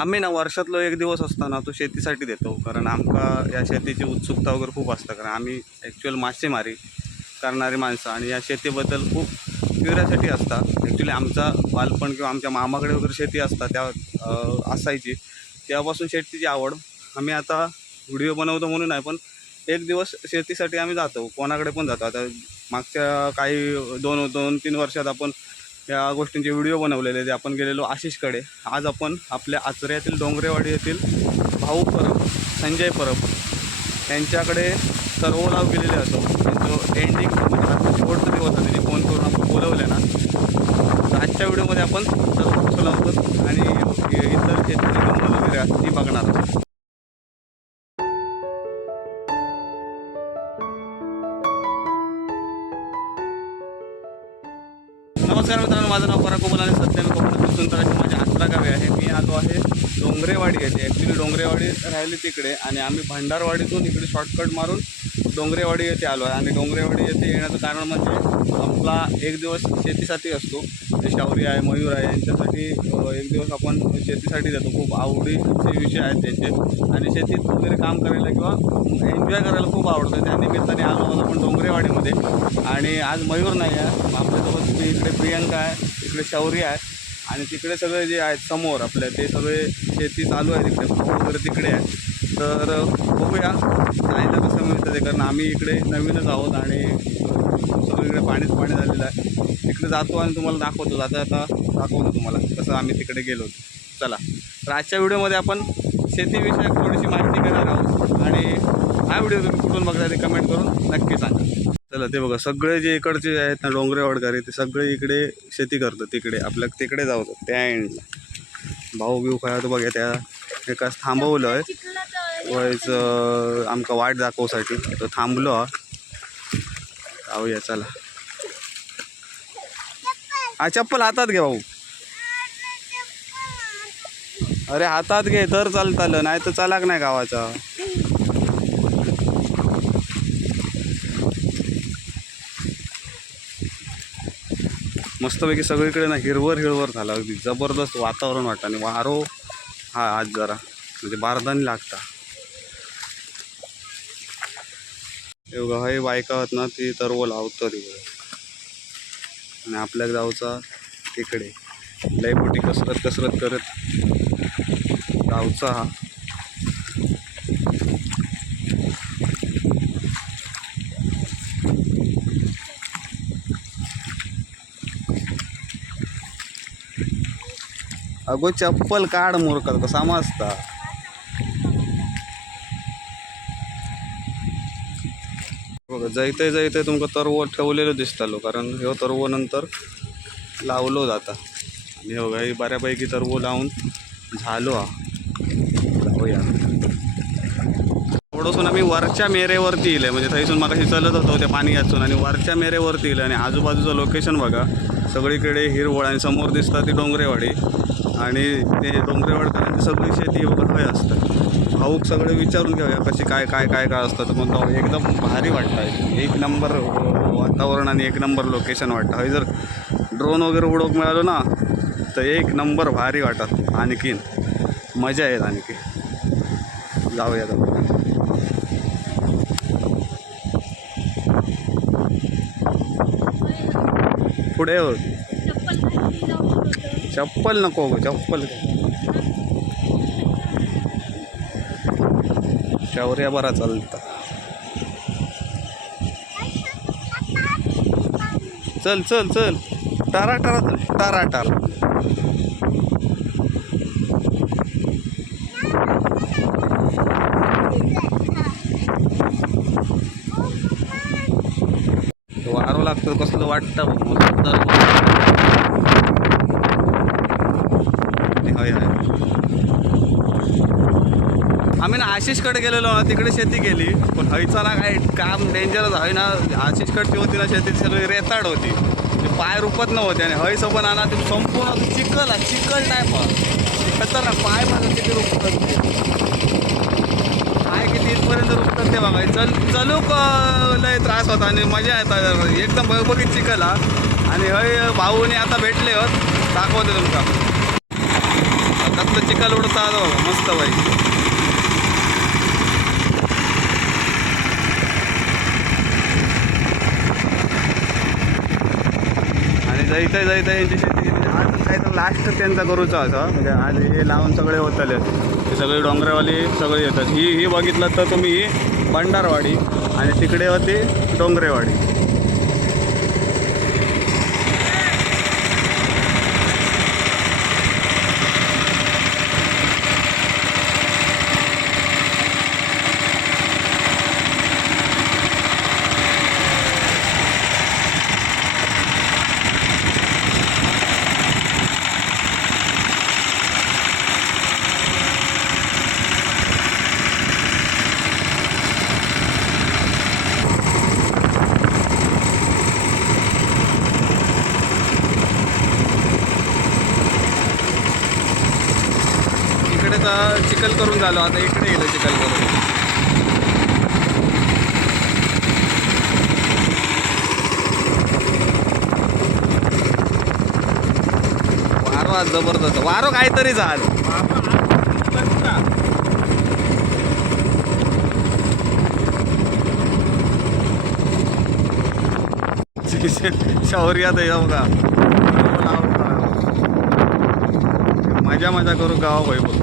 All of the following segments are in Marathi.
आम्ही ना वर्षातलो एक दिवस असताना तो शेतीसाठी देतो कारण आमका या शेतीची उत्सुकता वगैरे खूप असतं कारण आम्ही ॲक्च्युअल मासेमारी करणारी माणसं आणि या शेतीबद्दल खूप क्युरियासिटी असता. ॲक्च्युली आमचा बालपण किंवा आमच्या मामाकडे वगैरे शेती असतात त्या असायची. तेव्हापासून शेतीची आवड. आम्ही आता व्हिडिओ बनवतो म्हणून नाही पण एक दिवस शेतीसाठी आम्ही जातो. कोणाकडे पण जातो. आता मागच्या काही दोन दोन तीन वर्षात आपण या गोष्टींचे व्हिडिओ बनवलेले ते आपण गेलेलो आशिषकडे. आज आपण आपल्या आचऱ्यातील डोंगरेवाडी येथील भाऊ परब संजय परब यांच्याकडे सर्व लाव गेलेले असो त्यांचं एंडिंग शेवटचा दिवस आहे त्यांनी फोन करून आपण बोलवले ना. तर आजच्या व्हिडिओमध्ये आपण सर्व कसं लावतो आणि नमस्कार मित्रांनो माझं नाव पराग कोमल आणि सध्या मी कोकणात सुंदराची माझ्या आसरा गावी आहे. मी आलो आहे डोंगरेवाडी येथे ॲक्च्युली डोंगरेवाडी राहिली तिकडे आणि आम्ही भंडारवाडीतून इकडे शॉर्टकट मारून डोंगरेवाडी येथे आलो आहे. आणि डोंगरेवाडी येथे येण्याचं कारण म्हणजे आपला एक दिवस शेतीसाठी असतो. जे शावरी आहे मयूर आहे यांच्यासाठी एक दिवस आपण शेतीसाठी जातो. खूप आवडीचे विषय आहेत त्याचे. आणि शेतीत वगैरे काम करायला किंवा एन्जॉय करायला खूप आवडतं. त्या निमित्ताने आलो आहोत आपण डोंगरेवाडीमध्ये. आणि आज मयूर नाही आहे. आपल्यासोबत मी इकडे प्रियंका आहे इकडे शौरी आहे. आणि तिकडे सगळे जे आहेत समोर आपल्या ते सगळे शेती चालू आहे तिकडे वगैरे तिकडे आहे. तर बघूया. जायला कसं मिळतं ते कारण आम्ही इकडे नवीनच आहोत आणि सगळीकडे पाणीच पाणी झालेलं आहे. तिकडे जातो आणि तुम्हाला दाखवतो. जाता आता दाखवतो तुम्हाला कसं आम्ही तिकडे गेलो. होतो चला. तर आजच्या व्हिडिओमध्ये आपण शेतीविषयक थोडीशी माहिती घेणार आहोत आणि हा व्हिडिओ तुम्ही कुठून बघता ते कमेंट करून नक्की सांगा. चला ते बघा. सगळे जे इकडचे आहेत ना डोंगरे वडगारी ते सगळे इकडे शेती करतात तिकडे. आपल्या तिकडे जाऊ त्या एंडला भाऊ बिऊ तो बघा त्या एकाच थांबवलं आहे व्हायचं आमका वाट दाखवसाठी. तो थांबलो जाऊया चला. हा चप्पल हातात घे भाऊ. अरे हातात घे तर चालतालं नाही तर चालाक नाही गावाचा. मस्तपैकी सगळीकडे ना हिरवर हिरवर झालं. अगदी जबरदस्त वातावरण वाटतं. आणि वारो हा आज जरा. म्हणजे बारदानी लागता. एवढं हे बायका आहेत ना ती तरव लावतं तिकडे आणि आपल्या गावचा तिकडे. लय मोठी कसरत कसरत करत गावचा हा. अगो चप्पल काढ मोरकात कसा मस्ता. बघा जायते जायते तुमका तरवो ठेवलेलो दिसतालो कारण ह्यो तरव नंतर लावलो जाता. आणि हो ही बऱ्यापैकी तरवो लावून झालो हा. जाऊया. थोडंसून आम्ही वरच्या मेरेवरती येईल म्हणजे थंयसून मला चलत होतो त्या पाणी याचून आणि वरच्या मेरेवरती येईल आणि आजूबाजूचं लोकेशन बघा. सगळीकडे हिरवळ आणि समोर दिसतात ती डोंगरेवाडी. आणि ते डोंगरेवाडकरांची सगळी शेती वगैरे काय असतं भाऊक सगळे विचारून घेऊया कशी काय काय काय काय असतं. तर मग एकदम भारी वाटतं आहे एक नंबर वातावरण आणि एक नंबर लोकेशन वाटतं. हय जर ड्रोन वगैरे उडवूक मिळालो ना तर एक नंबर भारी वाटत. आणखीन मजा येत आणखी जाऊया जाऊया पुढे हो. चप्पल नको गं चप्पल या बरा चालता. चल चल चल. टारा टारा चल. टारा टारा. वारो लागतं कसलं वाटतं बघ. मस्त हय हय आम्ही ना आशिषकडे गेलेलो ना तिकडे शेती केली. पण हयचा ना काय काम डेंजरच आहे ना आशिषकडची होती ना शेती सगळी रेताड होती. ते पाय रुपत नव्हते आणि हय सोबत आणा ते संपूर्ण चिखल आहे, चिखल टाईप खतरनाक पाय माझं किती रुपतात पाय किती इथपर्यंत रुपतात ते बघा. चल चलू क- लय त्रास होता आणि मजा येतात एकदम बघबघीत चिखल हा. आणि हय भाऊने आता भेटले होत. दाखवते तुमका. आता कसलं चिखल उडता मस्त बाई आणि जायचं जायचं यांची शेती आज काय तर लास्ट त्यांचा करूचा असा म्हणजे आज हे लावून सगळे होतले. हे सगळे डोंगरेवाली सगळे येतात. ही ही बघितलं तर तुम्ही ही भंडारवाडी आणि तिकडे होती डोंगरेवाडी. आता चिखल करून झालो आता इकडे गेलो चिखल करून. वारो आज जबरदस्त. वारो काहीतरी झाल. शौर्यात येऊ का मजा मजा करू गावा भाई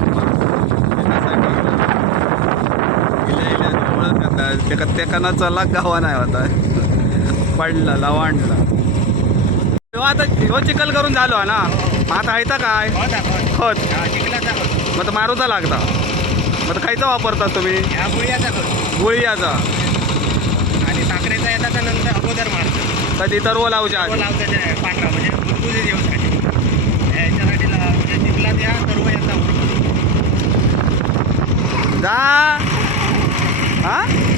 बघ ते ते कना चला गावा नाही होता. पडला लवांडला. आता ह्यो चिखल करून झालो हा ना. मग आता आहे काय? खत मग तर मारूचा लागता. मग खायचा वापरता तुम्ही? गुळ्याचा आणि साखरेचा येतात नंतर अगोदर मारतो. कधी तरव लावच्या पांढरा म्हणजे याच्यासाठी ला- म्हणजे चिखलात या सर्व येतात जा. हा?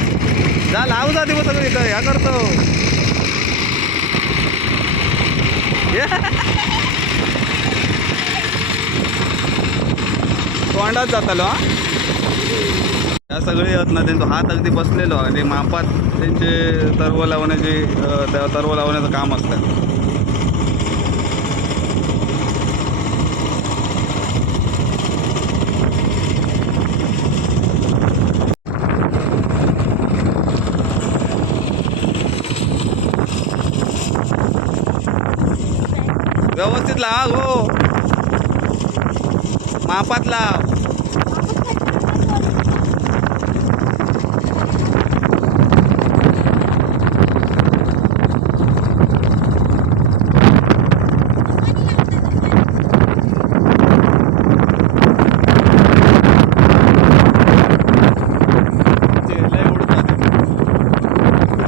जा लाव जा दिवस सगळं इथं ह्या करतो. तोंडात जातालो हा. या सगळे येत ना त्यांचा हात अगदी बसलेलो आणि मापात त्यांचे तरव लावण्याचे तर्व तरव लावण्याचं काम असतं. लाव हो. मापात लाव.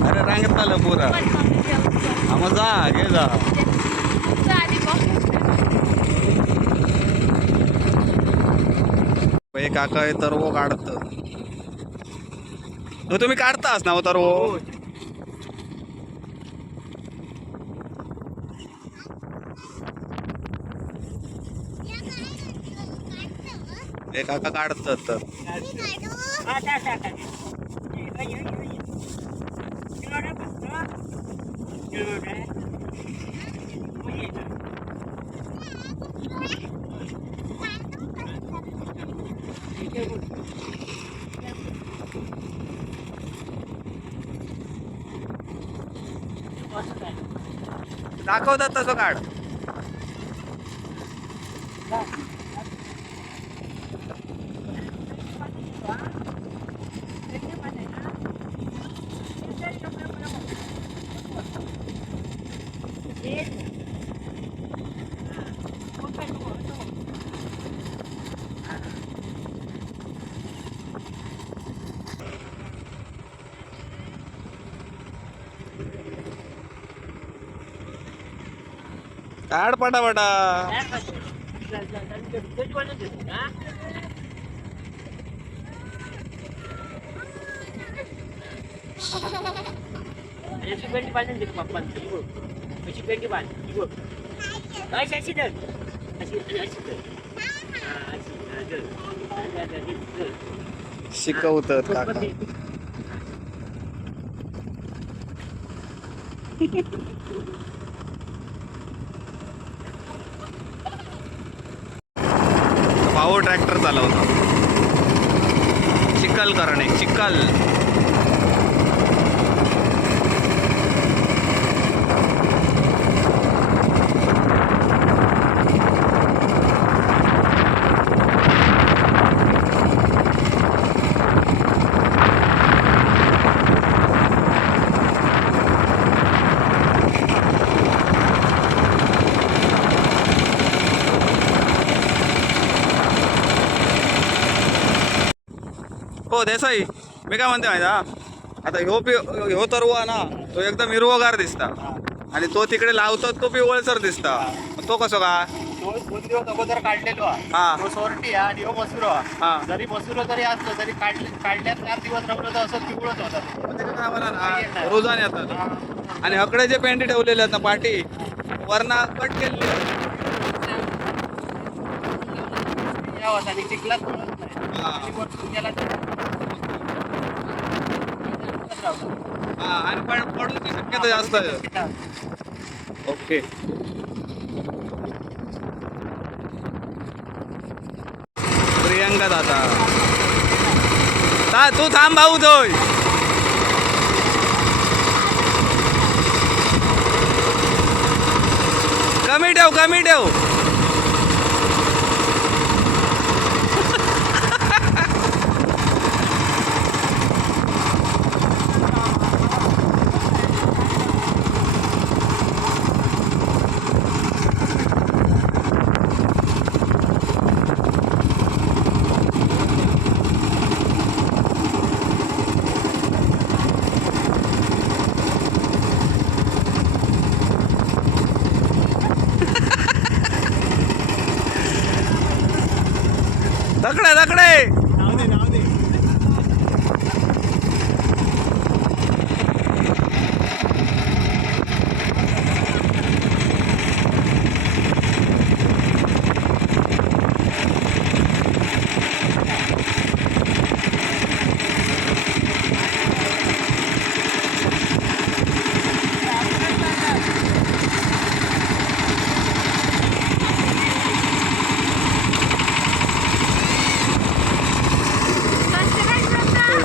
अरे रांगेत आलं पुरा. हा जा घे जा. हे काका हे तरव काढत. हो तुम्ही काढतास ना हो तरव? हे. काका काढतात तर. दाखवतात तसं काढ काढ पटापटा याची पेंटी पाहिजे ना पप्पांची ही बघ अशी पेंटी पाहिजे ही बघ अशी अशी धर अशी अशी धर हा, अशी हा, धर. धर, धर, धर, धर, धर. शिकवतात काका चालवतो चिखल करणे चिखल. देसाई मी काय म्हणते माहिती आता ह्यो पि ह्यो तरवा ना तो एकदम हिरवगार दिसता आणि तो तिकडे लावतो तो पिवळसर दिसता मग तो कसो का तो दोन दिवस अगोदर काढलेलो हा. हा. तो सोरटी हा आणि मसुरो हा. हा. जरी मसुरो जरी असलो तरी काढले काढल्यात चार दिवस तर असं पिवळत होता तो. मग त्याच्यात आम्हाला ना रोजाने येतात हा. आणि हकडे जे पेंटी ठेवलेले आहेत ना पाठी वरना कट केलेले आणि चिखलात पडत नाही हा. आणि वरतून त्याला राहतो. हा आणि पण पडण्याची शक्यता जास्त आहे. ओके. प्रियंका दादा. ता तू थांब भाऊ तोय कमी ठेव कमी ठेव.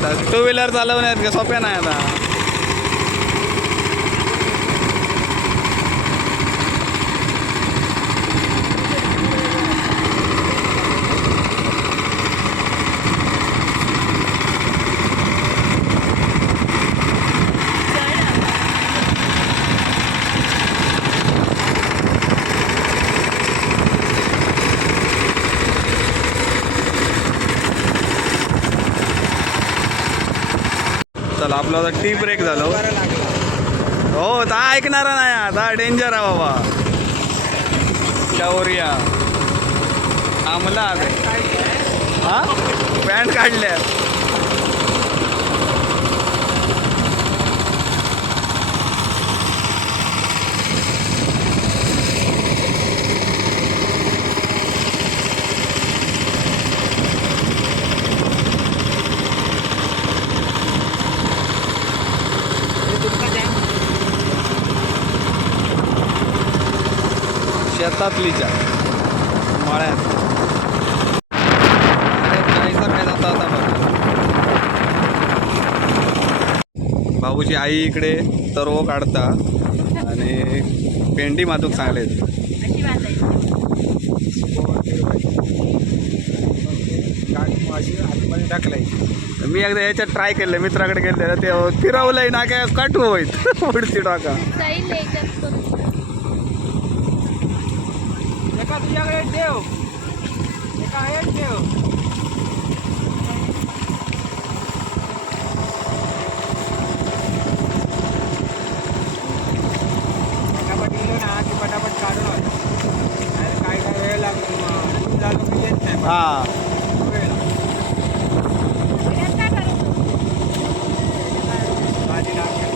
टू व्हीलर चालवण्यात सोप्या नाही आता चला आपला आता टी ब्रेक झालो हो. हो आता ऐकणारा नाही आता डेंजर आहे बाबा. शौर्या हो आमला हा? पॅन्ट काढल्या शेतातलीच्या मळ्यात अरे जायचं काय जाता आता बघा. भाऊची आई इकडे तरव काढता आणि पेंडी मातूक चांगले मी एकदा याच्यात ट्राय केलं मित्राकडे गेले ते फिरवलंय ना काय कट होईत पुढची टाका तुझ्याकडे ठेव एका आहे ठेव पटापट गेलो ना की पटापट काढून आलो. नाहीतर काय काय वेळ लागतो मग झालं की येत नाही हा वेळ लागतो. यात काय करायचं? भाजी लागते.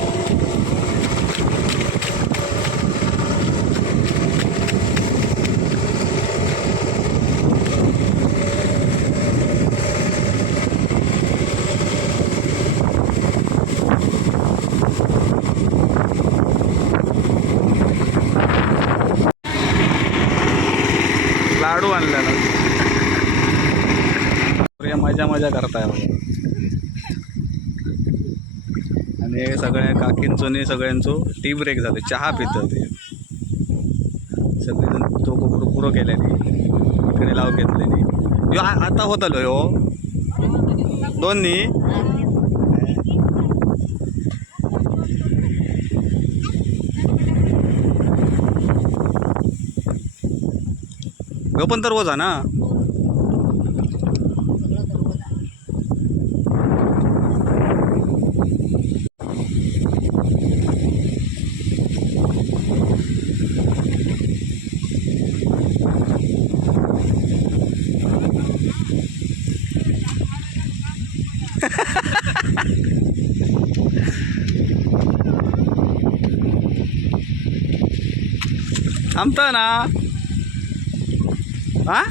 मजा मजा करताय आणि हे सगळ्या काकींचो आणि सगळ्यांचो टी ब्रेक झाले. चहा पितात ते. सगळेजण तो पुरो पुरो केल्याने इकडे लाव घेतलेली. ह्यो आता होतलो ह्यो दोन्ही. ह्यो पण तर हो रोज ना. थांबता ना हा?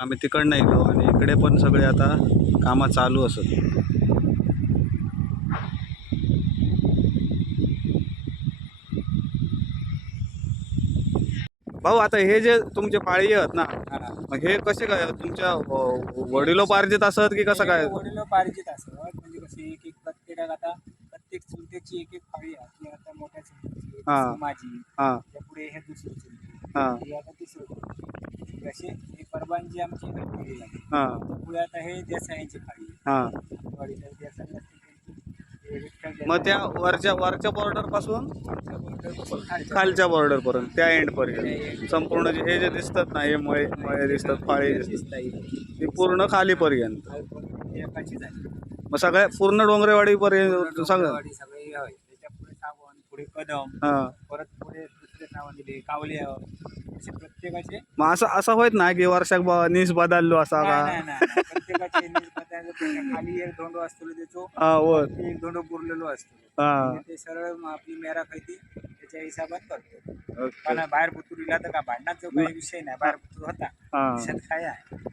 आम्ही तिकडनं गेलो आणि इकडे पण सगळे आता कामं चालू असत. भाऊ आता हे जे तुमचे पाळी आहेत ना मग हे कसे काय तुमच्या वडिलोपार्जित असत की कसं काय? वडील पारिजित असं म्हणजे कसे एक एक प्रत्येकात आता प्रत्येक चुलत्याची एक एक फाळी आहे की आता मोठ्या चुलत्याची हा. माझी हां. पुढे हे दुसरी चुलती हां. ही आता तिसरी चुलती. असे हे परबांची आमची लागली हां. पुढे आता हे देसाईंची फाळी हां. वडील देसाई असते त्यांची. हे विठ्ठल देसाई. मग त्या वरच्या वरच्या बॉर्डरपासून खालच्या बॉर्डर पर्यंत त्या एंड पर्यंत. संपूर्ण जे हे जे दिसतात ना हे मळे मळे दिसतात फाळी दिसतात. ते पूर्ण खालीपर्यंत मग सगळ्या पूर्ण डोंगरेवाडी पर्यंत सगळं. पुढे कदम. परत नाव दिले कावले असे प्रत्येकाचे मग असं असं होत ना की वर्षाक ब- नीस बदललो असा नाही, का? नाही, नाही. प्रत्येकाचे निष्पत्त्याचं त्याच्याखाली एक धोंडो असतो त्याचो हा वर एक धोंडो पुरलेलो असतो. हा. ते सरळ मग आपली मेरा खायती त्याच्या हिसाबात करतो. ओके. पण बाहेर पुतुरीला तर का? भांडणाचा काही विषय नाही. बाहेर पुतूर होता. हा. त्याच्यात काय आहे?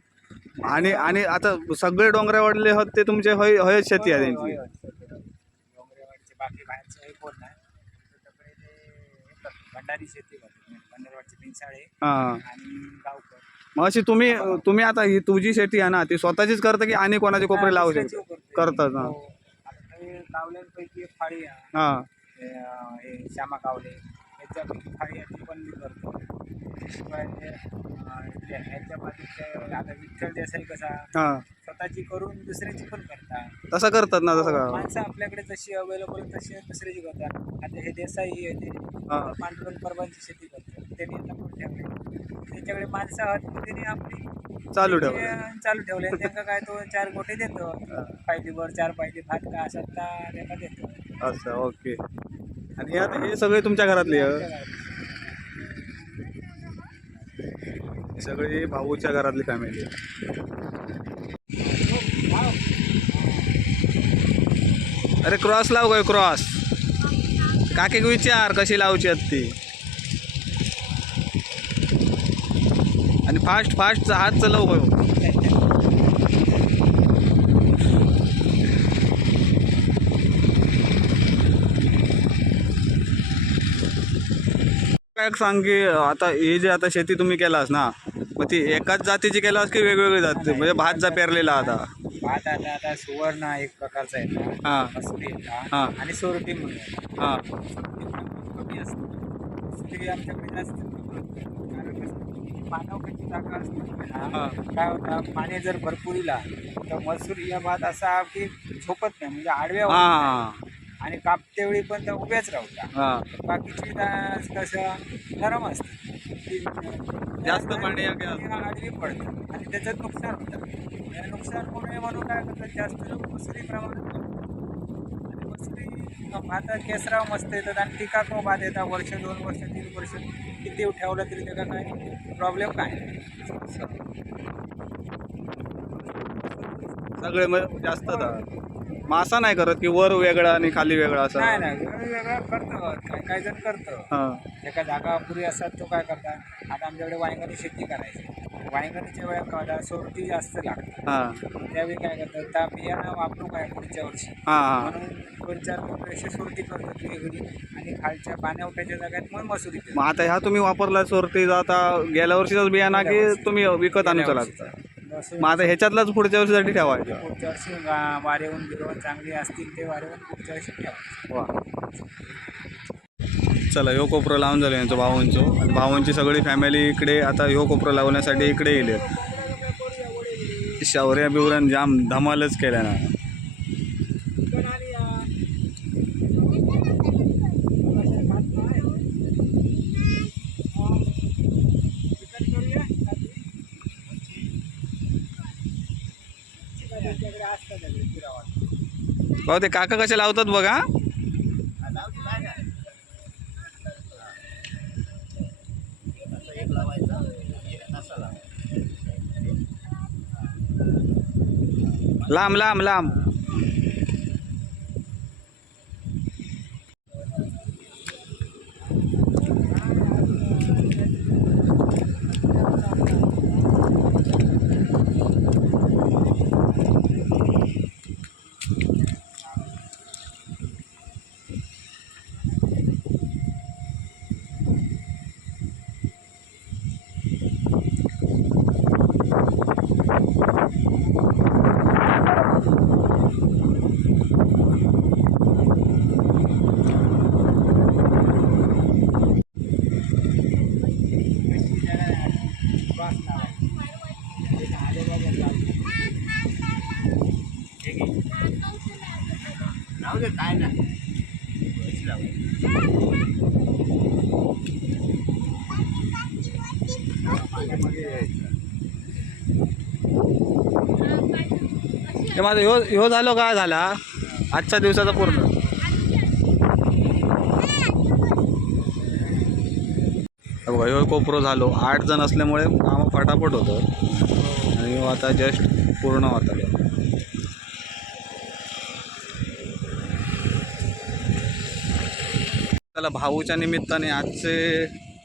आणि आणि आता सगळे डोंगरेवाडले होत ते तुमचे होय होय शेती आहे होय, त्यांची. होय, होय. डोंगरेवाडीचे बाकी बाहेरचे हे कोण नाही त्याच्याकडे ते हे भंडारी शेती भंडारवाडचे पिंसाळे हा. आणि गावकर. मग अशी तुम्ही तुम्ही आता ही तुझी शेती आहे ना ती स्वतःचीच करता की आणि कोणाचे कोपरे लावू शकतो. करतात. हा. हो. आता हे एक फाळी आहे. हा. हे, अं, हे श्यामा कावले याच्यापैकी फाळी आहे ती पण मी करतो. ह्याच्या बाजूच्या आता विठ्ठल देसाई कसा हा. स्वतःची करून दुसऱ्याची पण करतात. तसं करतात ना तसं का? माणसं आपल्याकडे जशी अवेलेबल तशी दुसऱ्याची करतात. आता हे देसाई हा. पांडुरंग परबांची शेती करतात. त्यांनी आता मोठ्याकडे त्यांच्याकडे माणसं आहात त्यांनी आपली चालू ते, ठेवा अं, चालू ठेवले त्यांना काय तो चार गोटे देतो. पायलीवर चार पायली भात का असं त्यांना देतो. असं ओके आणि आता हे सगळे तुमच्या घरातले आहे? हे सगळी भाऊच्या घरातली फॅमिली अरे क्रॉस लाव काय क्रॉस. काके विचार कशी लावची आहेत ती. आणि फास्ट फास्ट हात चलव गयो काय सांग की आता हे जे आता शेती तुम्ही केलास ना मग ती एकाच जातीची केलास की वेगवेगळी जाती? म्हणजे भात जा पेरलेला आता. भात आता आता सुवर्ण एक प्रकारचा येतो हां. मसुरी हां. आणि सोरटी म्हणून. हां. कमी असते. मसुरी आमच्याकडे जास्त कारण कसं, पाणवठ्याची जागा असते हां. ना, काय होतं पाणी जर भरपूर इला तर मसूर या भात असा की झोपत नाही. म्हणजे आडव्या होत नाही. आणि कापते वेळी पण त्या उभ्याच राहतात हां. बाकीची डास कसं नरम असते. ती जास्त पाणी या की- ती आडवी पडते. आणि त्याच्यात नुकसान होतं. या नुकसान होऊ नये म्हणून काय करतात जास्त लोक मसुरी प्रमाणात आणि मसुरी केसराव मस्त येतात आणि टिकाको भात येतात. वर्ष दोन वर्ष तीन वर्ष किती ठेवलं तरी त्याचा काय प्रॉब्लेम काय नाही. सगळे मग जास्त दा- मासा नाही करत की वर वेगळा आणि खाली वेगळा नाही असा नाही वेगळं करतो काय काय जण करतं. हां. एका जागा अपुरी असतात तो काय करतात आता आमच्याकडे वांगणी शेती करायची. काय होतं, सोरटी जास्त लागते हां. त्यावेळी काय करतात? त्या बियाणं वापरू काय पुढच्या वर्षी. हां हां. म्हणून दोन चार लोक अशी सोरटी करतात वेगळी आणि खालच्या पाण्यावट्याच्या जागेत मग मसुरी. मग आता ह्या तुम्ही वापरला सोरती आता गेल्या वर्षीचाच बियाणा की तुम्ही विकत आणूचा लागता मग आता ह्याच्यातलाच पुढच्या वर्षीसाठी ठेवायचं. पुढच्या वर्षी गा- वारेवून बिरवून चांगली असतील ते वारेवून पुढच्या वर्षी ठेवा वा. चला ह्यो कोपरं लावून झालं यांचं भावांचं भावांची सगळी फॅमिली इकडे आता ह्यो कोपरं लावण्यासाठी इकडे येईल शौर्या बिवऱ्यान जाम धमालच केल्या ना. भाऊ ते काका कसे लावतात बघा. लांब लांब लांब. हे माझं ह्यो ह्यो झालो का? झाला. आजच्या दिवसाचा पूर्ण. बघा ह्यो कोपरो झालो. आठ जण असल्यामुळे काम फटाफट होतं. आणि ह्यो आता जस्ट पूर्ण होता. त्याला भाऊच्या निमित्ताने आजचे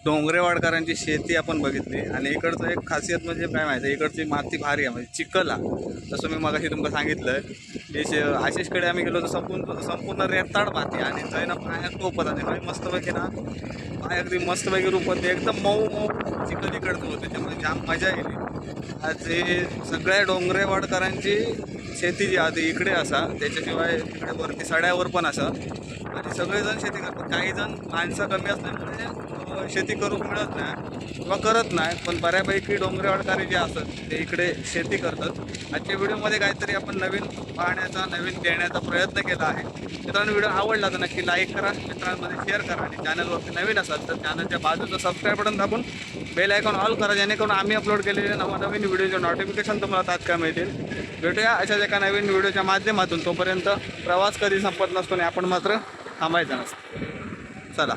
डोंगरेवाडकरांची शेती आपण बघितली. आणि इकडचं एक खासियत म्हणजे काय माहिती इकडची माती भारी आहे. म्हणजे चिखल आहे जसं मी मगाशी तुमका सांगितलं आहे शे आशिषकडे आम्ही गेलो तर संपूर्ण संपूर्ण रेताड माती आणि जैन पायात तोपत आणि काही मस्तपैकी ना पाय अगदी मस्तपैकी रूपत एकदम मऊ मऊ चिखल इकडचं होते. त्यामुळे जाम मजा येईल आज हे सगळ्या डोंगरेवाडकरांची शेती जी आहे इकडे असा त्याच्याशिवाय तिकडे वरती सड्यावर पण असा. आणि सगळेजण शेती करतात. काही जण माणसं कमी असल्यामुळे शेती करूक मिळत नाही. किंवा करत नाही पण बऱ्यापैकी डोंगरेवाडकारी जे असतात ते इकडे शेती करतात. आजच्या व्हिडिओमध्ये काहीतरी आपण नवीन पाहण्याचा नवीन देण्याचा प्रयत्न केला आहे. मित्रांनो व्हिडिओ आवडला तर नक्की लाईक करा मित्रांमध्ये शेअर करा. आणि चॅनलवरती नवीन असाल तर चॅनलच्या बाजूचं सबस्क्राईब बटन दाबून बेल आयकॉन ऑल करा जेणेकरून आम्ही अपलोड केलेले नवनवीन व्हिडिओचे नोटिफिकेशन तुम्हाला तात्काळ मिळतील. भेटूया अशाच एका नवीन व्हिडिओच्या माध्यमातून. तोपर्यंत प्रवास कधी संपत नसतो आणि आपण मात्र थांबायचं नसतो. चला.